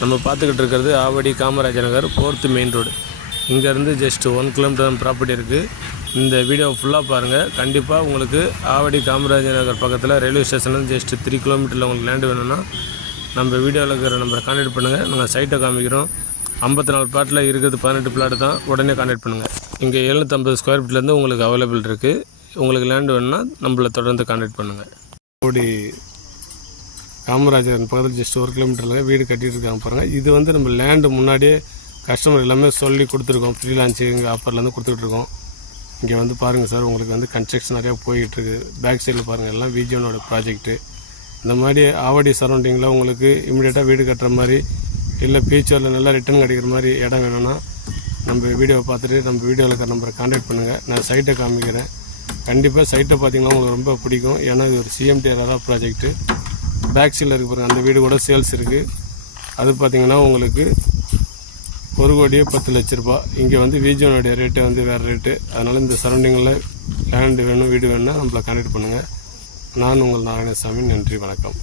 நம்ம பார்த்துக்கிட்டு இருக்கிறது Avadi Kamarajar Nagar 4th main road. இங்கேருந்து ஜஸ்ட் 1 கிலோமீட்டர் ப்ராப்பர்ட்டி இருக்குது. இந்த வீடியோ ஃபுல்லாக பாருங்கள். கண்டிப்பாக உங்களுக்கு ஆவடி காமராஜர் நகர் பக்கத்தில் ரயில்வே ஸ்டேஷன்லேருந்து ஜஸ்ட் 3 கிலோமீட்டரில் உங்களுக்கு லேண்டு வேணும்னா நம்ம வீடியோவில் இருக்கிற நம்பரை கான்டாக்ட் பண்ணுங்கள். நாங்கள் சைட்டை காமிக்கிறோம். 54 பிளாட்டில் இருக்கிறது 18 பிளாட் தான். உடனே கான்டாக்ட் பண்ணுங்கள். இங்கே 750 ஸ்கொயர் ஃபீட்லேருந்து உங்களுக்கு அவைலபிள் இருக்குது. உங்களுக்கு லேண்டு வேணும்னா நம்மளை தொடர்ந்து கான்டாக்ட் பண்ணுங்கள். ஆவடி காமராஜர் பக்கத்தில் ஜஸ்ட் 1 கிலோமீட்டரில் வீடு கட்டிகிட்டு இருக்காங்க பாருங்கள். இது வந்து நம்ம லேண்டு முன்னாடியே கஸ்டமர் எல்லாமே சொல்லி கொடுத்துருக்கோம். ஃப்ரீ லான்ச்சிங் ஆஃபர்லேருந்து கொடுத்துட்ருக்கோம். இங்கே வந்து பாருங்கள் சார், உங்களுக்கு வந்து கன்ஸ்ட்ரக்ஷன் நிறையா போய்கிட்டுருக்கு. பேக் சைடில் பாருங்கள், எல்லாம் விஜியோனோட ப்ராஜெக்ட்டு. இந்த மாதிரி ஆவடி சரௌண்டிங்கில் உங்களுக்கு இமீடியட்டாக வீடு கட்டுற மாதிரி இல்லை ஃபியூச்சரில் நல்லா ரிட்டர்ன் கிடைக்கிற மாதிரி இடம் வேணும்னா நம்ம வீடியோவை பார்த்துட்டு நம்ம வீடியோவில் இருக்கிற நம்பரை கான்டாக்ட் பண்ணுங்கள். நான் சைட்டை காமிக்கிறேன். கண்டிப்பாக சைட்டை பார்த்தீங்கன்னா உங்களுக்கு ரொம்ப பிடிக்கும். ஏன்னா இது ஒரு சிஎம்டி ரரா ப்ராஜெக்ட்டு. பேக் சைடில் இருக்கு பாருங்கள், அந்த வீடு கூட சேல்ஸ் இருக்குது. அது பார்த்திங்கன்னா உங்களுக்கு 1,10,00,000 ரூபா. இங்கே வந்து விஜியோனுடைய ரேட்டு வந்து வேறு ரேட்டு. அதனால் இந்த சரௌண்டிங்கில் லேண்டு வேணும், வீடு வேணும்னா நம்மளை கான்டாக்ட் பண்ணுங்கள். நான் உங்கள் நாராயணசாமி. நன்றி, வணக்கம்.